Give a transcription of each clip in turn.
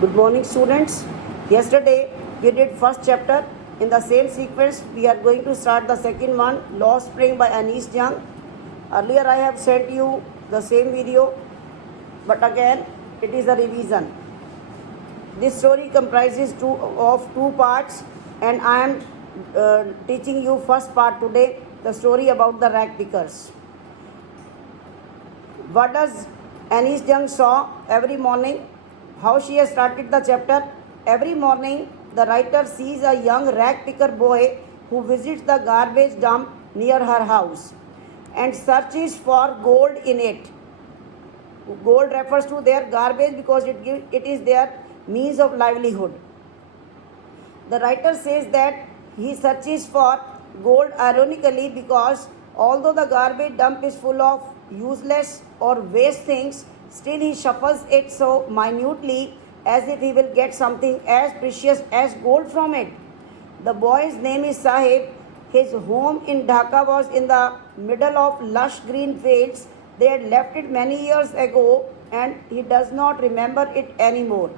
Good morning, students. Yesterday we did first chapter. In the same sequence, we are going to start the second one, Lost Spring by Anish Young. Earlier I have sent you the same video, but again it is a revision. This story comprises of two parts, and I am teaching you first part today, the story about the rag pickers. What does Anish Young saw every morning? How she has started the chapter? Every morning, the writer sees a young rag picker boy who visits the garbage dump near her house and searches for gold in it. Gold refers to their garbage because it is their means of livelihood. The writer says that he searches for gold ironically because although the garbage dump is full of useless or waste things, still he shuffles it so minutely as if he will get something as precious as gold from it. The boy's name is Sahib. His home in Dhaka was in the middle of lush green fields. They had left it many years ago and he does not remember it anymore.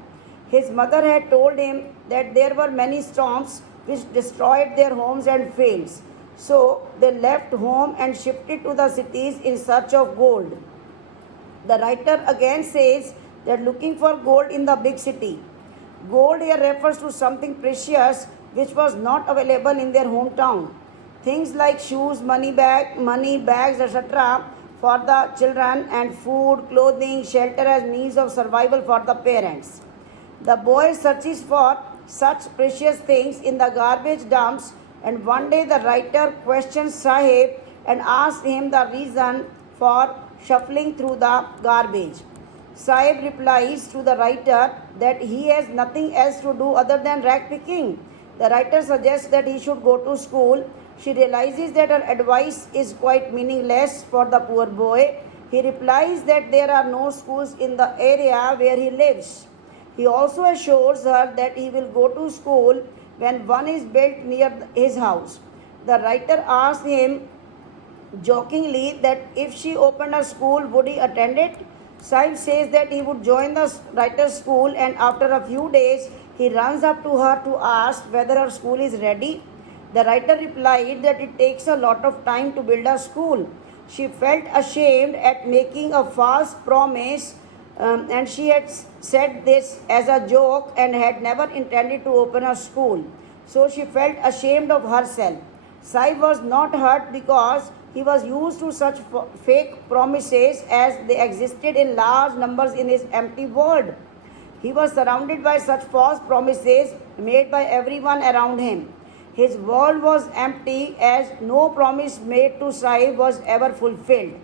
His mother had told him that there were many storms which destroyed their homes and fields. So they left home and shifted to the cities in search of gold. The writer again says that looking for gold in the big city. Gold here refers to something precious which was not available in their hometown. Things like shoes, money, bags, etc. for the children, and food, clothing, shelter as means of survival for the parents. The boy searches for such precious things in the garbage dumps, and one day the writer questions Sahib and asks him the reason for shuffling through the garbage. Sahib replies to the writer that he has nothing else to do other than rag picking. The writer suggests that he should go to school. She realizes that her advice is quite meaningless for the poor boy. He replies that there are no schools in the area where he lives. He also assures her that he will go to school when one is built near his house. The writer asks him jokingly that if she opened a school, would he attend it? Sahib says that he would join the writer's school, and after a few days, he runs up to her to ask whether her school is ready. The writer replied that it takes a lot of time to build a school. She felt ashamed at making a false promise, and she had said this as a joke and had never intended to open a school. So she felt ashamed of herself. Sahib was not hurt because he was used to such fake promises as they existed in large numbers in his empty world. He was surrounded by such false promises made by everyone around him. His world was empty as no promise made to Sahib was ever fulfilled.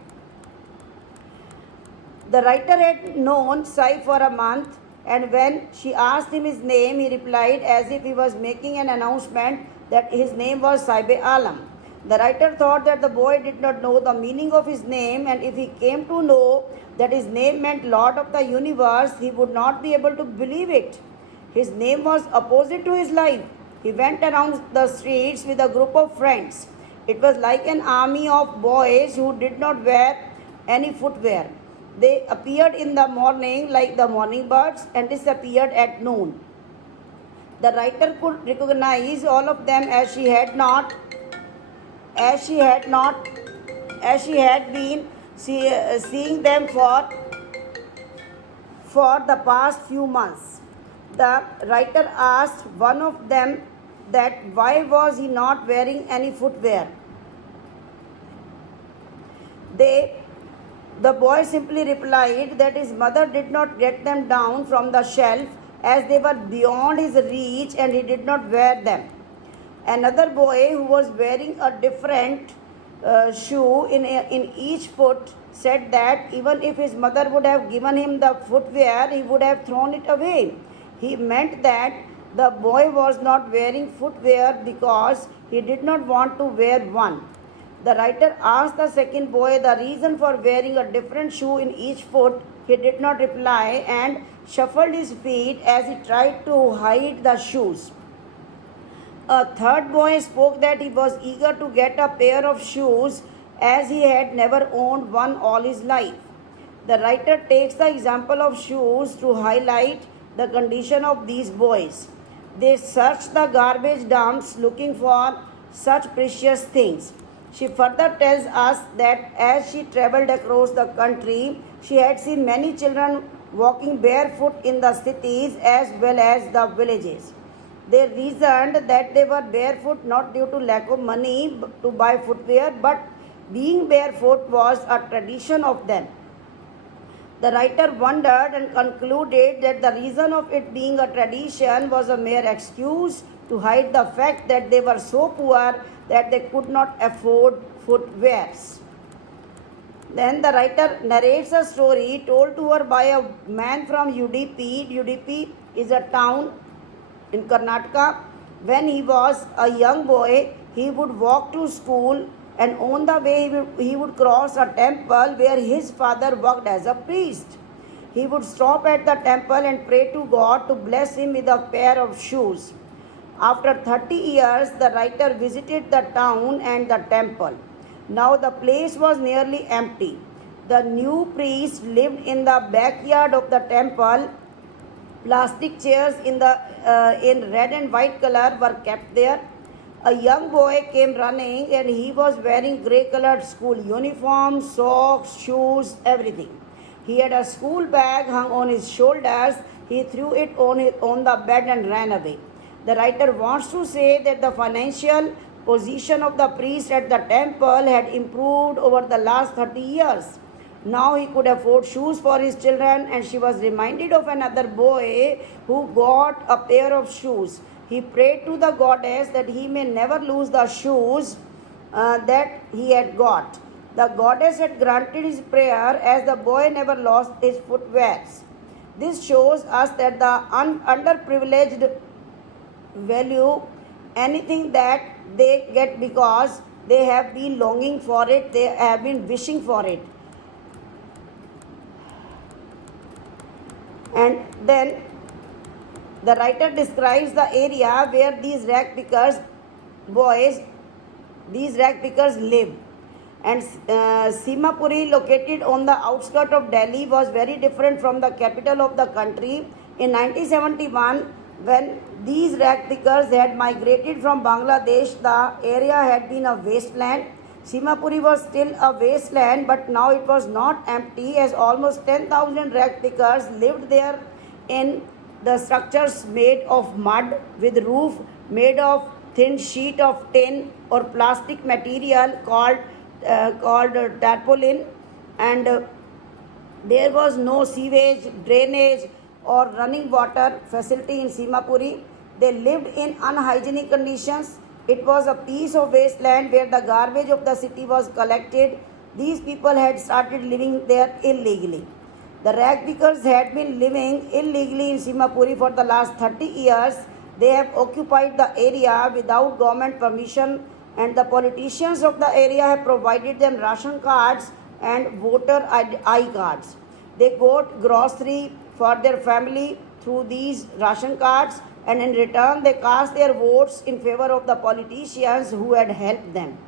The writer had known Sahib for a month, and when she asked him his name, he replied as if he was making an announcement that his name was Saib Alam. The writer thought that the boy did not know the meaning of his name, and if he came to know that his name meant Lord of the Universe, he would not be able to believe it. His name was opposite to his life. He went around the streets with a group of friends. It was like an army of boys who did not wear any footwear. They appeared in the morning like the morning birds and disappeared at noon. The writer could recognize all of them as she had been seeing them for the past few months. The writer asked one of them that why was he not wearing any footwear. The boy simply replied that his mother did not get them down from the shelf as they were beyond his reach and he did not wear them. Another boy who was wearing a different shoe in each foot said that even if his mother would have given him the footwear, he would have thrown it away. He meant that the boy was not wearing footwear because he did not want to wear one. The writer asked the second boy the reason for wearing a different shoe in each foot. He did not reply and shuffled his feet as he tried to hide the shoes. A third boy spoke that he was eager to get a pair of shoes as he had never owned one all his life. The writer takes the example of shoes to highlight the condition of these boys. They searched the garbage dumps looking for such precious things. She further tells us that as she traveled across the country, she had seen many children walking barefoot in the cities as well as the villages. They reasoned that they were barefoot not due to lack of money to buy footwear, but being barefoot was a tradition of them. The writer wondered and concluded that the reason of it being a tradition was a mere excuse to hide the fact that they were so poor that they could not afford footwears. Then the writer narrates a story told to her by a man from Udupi. Udupi is a town in Karnataka. When he was a young boy, he would walk to school, and on the way he would cross a temple where his father worked as a priest. He would stop at the temple and pray to God to bless him with a pair of shoes. After 30 years, the writer visited the town and the temple. Now the place was nearly empty. The new priest lived in the backyard of the temple. Plastic chairs in red and white color were kept there. A young boy came running and he was wearing grey colored school uniform, socks, shoes, everything. He had a school bag hung on his shoulders. He threw it on the bed and ran away. The writer wants to say that the financial position of the priest at the temple had improved over the last 30 years. Now he could afford shoes for his children, and she was reminded of another boy who got a pair of shoes. He prayed to the goddess that he may never lose the shoes that he had got. The goddess had granted his prayer as the boy never lost his footwears. This shows us that the underprivileged value anything that they get because they have been longing for it, they have been wishing for it. And then the writer describes the area where these rag pickers live. And Simapuri, located on the outskirts of Delhi, was very different from the capital of the country. In 1971, when these rag pickers had migrated from Bangladesh, the area had been a wasteland. Simapuri was still a wasteland, but now it was not empty, as almost 10,000 rag pickers lived there in the structures made of mud with roof made of thin sheet of tin or plastic material called tarpaulin, and there was no sewage, drainage or running water facility in Simapuri. They lived in unhygienic conditions. It was a piece of wasteland where the garbage of the city was collected. These people had started living there illegally. The rag pickers had been living illegally in Simapuri for the last 30 years. They have occupied the area without government permission, and the politicians of the area have provided them ration cards and voter ID cards. They got grocery for their family through these ration cards, and in return they cast their votes in favor of the politicians who had helped them.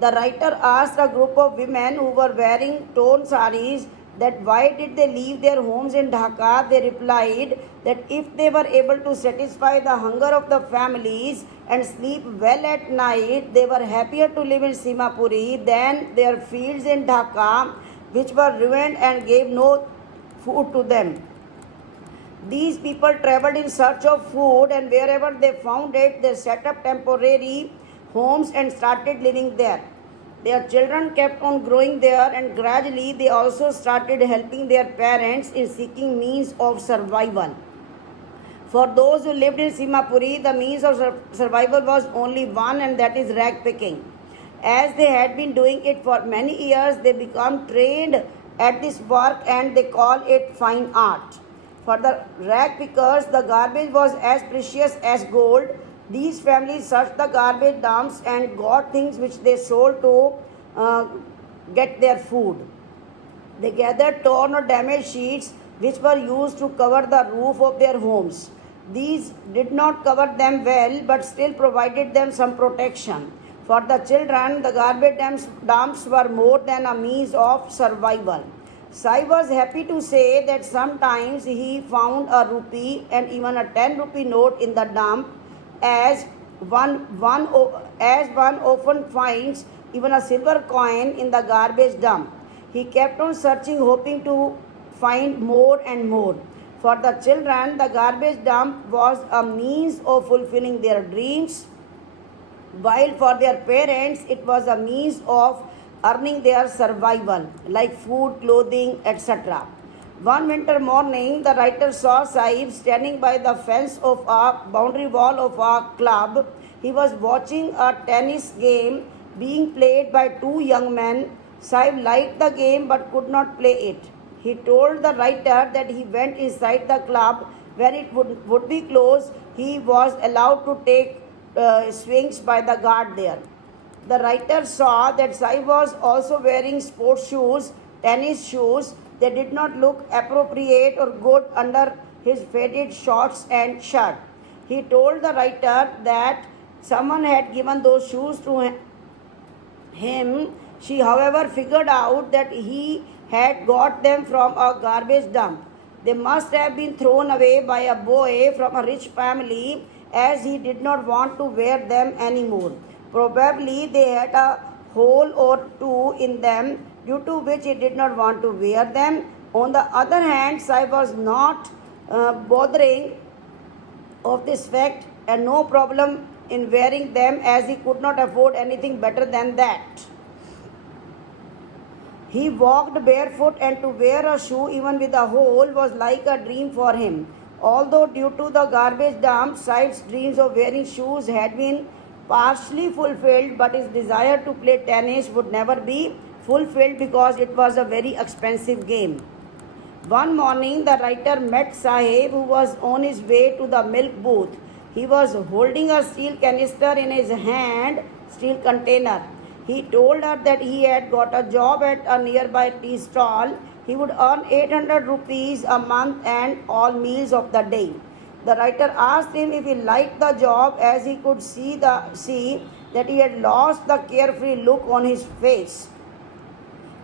The writer asked a group of women who were wearing torn saris that why did they leave their homes in Dhaka. They replied that if they were able to satisfy the hunger of the families and sleep well at night, they were happier to live in Simapuri than their fields in Dhaka, which were ruined and gave no food to them. These people traveled in search of food, and wherever they found it, they set up temporary homes and started living there. Their children kept on growing there, and gradually they also started helping their parents in seeking means of survival. For those who lived in Simapuri, the means of survival was only one, and that is rag picking. As they had been doing it for many years, they became trained at this work, and they call it fine art. For the rag pickers, the garbage was as precious as gold. These families searched the garbage dumps and got things which they sold to get their food. They gathered torn or damaged sheets which were used to cover the roof of their homes. These did not cover them well, but still provided them some protection. For the children, the garbage dumps were more than a means of survival. Sai was happy to say that sometimes he found a rupee and even a 10 rupee note in the dump, as one often finds even a silver coin in the garbage dump. He kept on searching, hoping to find more and more. For the children, the garbage dump was a means of fulfilling their dreams, while for their parents it was a means of earning their survival, like food, clothing, etc. One winter morning, the writer saw Sahib standing by the fence of a boundary wall of a club. He was watching a tennis game being played by two young men. Sahib liked the game but could not play it. He told the writer that he went inside the club. When it would be closed, he was allowed to take swings by the guard there. The writer saw that Sai was also wearing sports shoes, tennis shoes. They did not look appropriate or good under his faded shorts and shirt. He told the writer that someone had given those shoes to him. She, however, figured out that he had got them from a garbage dump. They must have been thrown away by a boy from a rich family, as he did not want to wear them anymore. Probably they had a hole or two in them, due to which he did not want to wear them. On the other hand, Sai was not bothering of this fact and no problem in wearing them, as he could not afford anything better than that. He walked barefoot, and to wear a shoe even with a hole was like a dream for him. Although due to the garbage dump, Saif's dreams of wearing shoes had been partially fulfilled, but his desire to play tennis would never be fulfilled because it was a very expensive game. One morning, the writer met Sahib, who was on his way to the milk booth. He was holding a steel canister in his hand, steel container. He told her that he had got a job at a nearby tea stall. He would earn 800 rupees a month and all meals of the day. The writer asked him if he liked the job, as he could see that he had lost the carefree look on his face.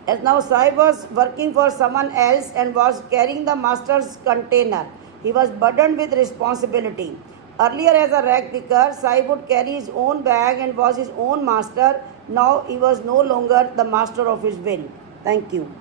As now Sai was working for someone else and was carrying the master's container, he was burdened with responsibility. Earlier, as a rag picker, Sai would carry his own bag and was his own master. Now he was no longer the master of his will. Thank you.